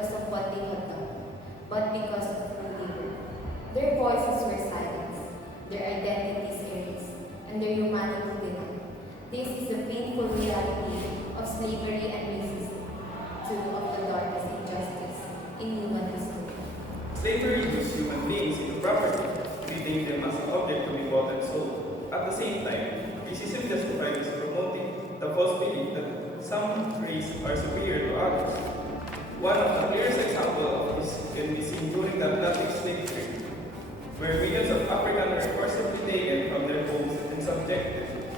because of what they had done, but because of who they were. Their voices were silenced, their identities erased, and their humanity denied. This is the painful reality of slavery and racism, two of the darkest injustices in human history. Slavery used human beings into property, treating them as an object to be bought and sold. At the same time, racism justified is promoting the false belief that some races are superior to others. One of the clearest examples of this can be seen during the Atlantic slave trade, where millions of Africans were forcibly taken from their homes and subjected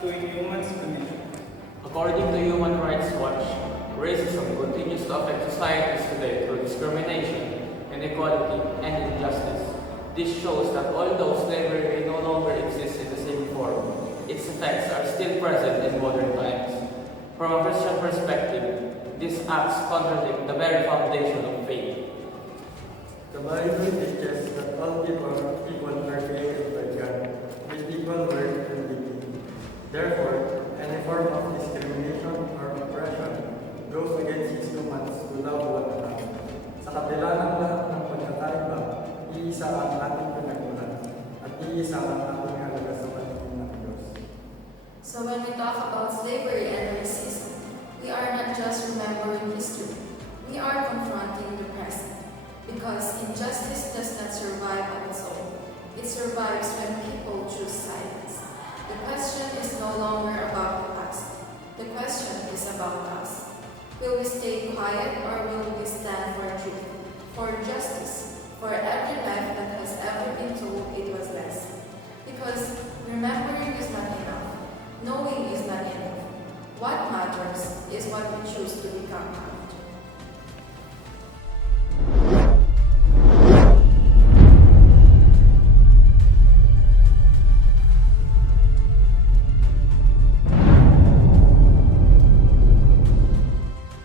to inhuman conditions. According to Human Rights Watch, racism continues to affect societies today through discrimination, inequality, and injustice. This shows that although slavery no longer exists in the same form, its effects are still present in modern times. From a Christian perspective, these acts contradict the very foundation of faith. The Bible teaches that all people are created by God, with equal worth and dignity. Therefore, any form of discrimination or oppression goes against His commands to love one another. Sa kabila ng lahat ng pagkakaiba, iisa ang ating pinagmulan at iisa ang ating halaga sa paningin ng Diyos. So when we talk about slavery and racism, we are not just remembering history, we are confronting the present. Because injustice does not survive on its own. It survives when people choose silence. The question is no longer about the past. The question is about us. Will we stay quiet or will we stand for truth, for justice, for every life that has ever been told it was less? Because remembering is not enough. Knowing is not enough. What matters is what we choose to become.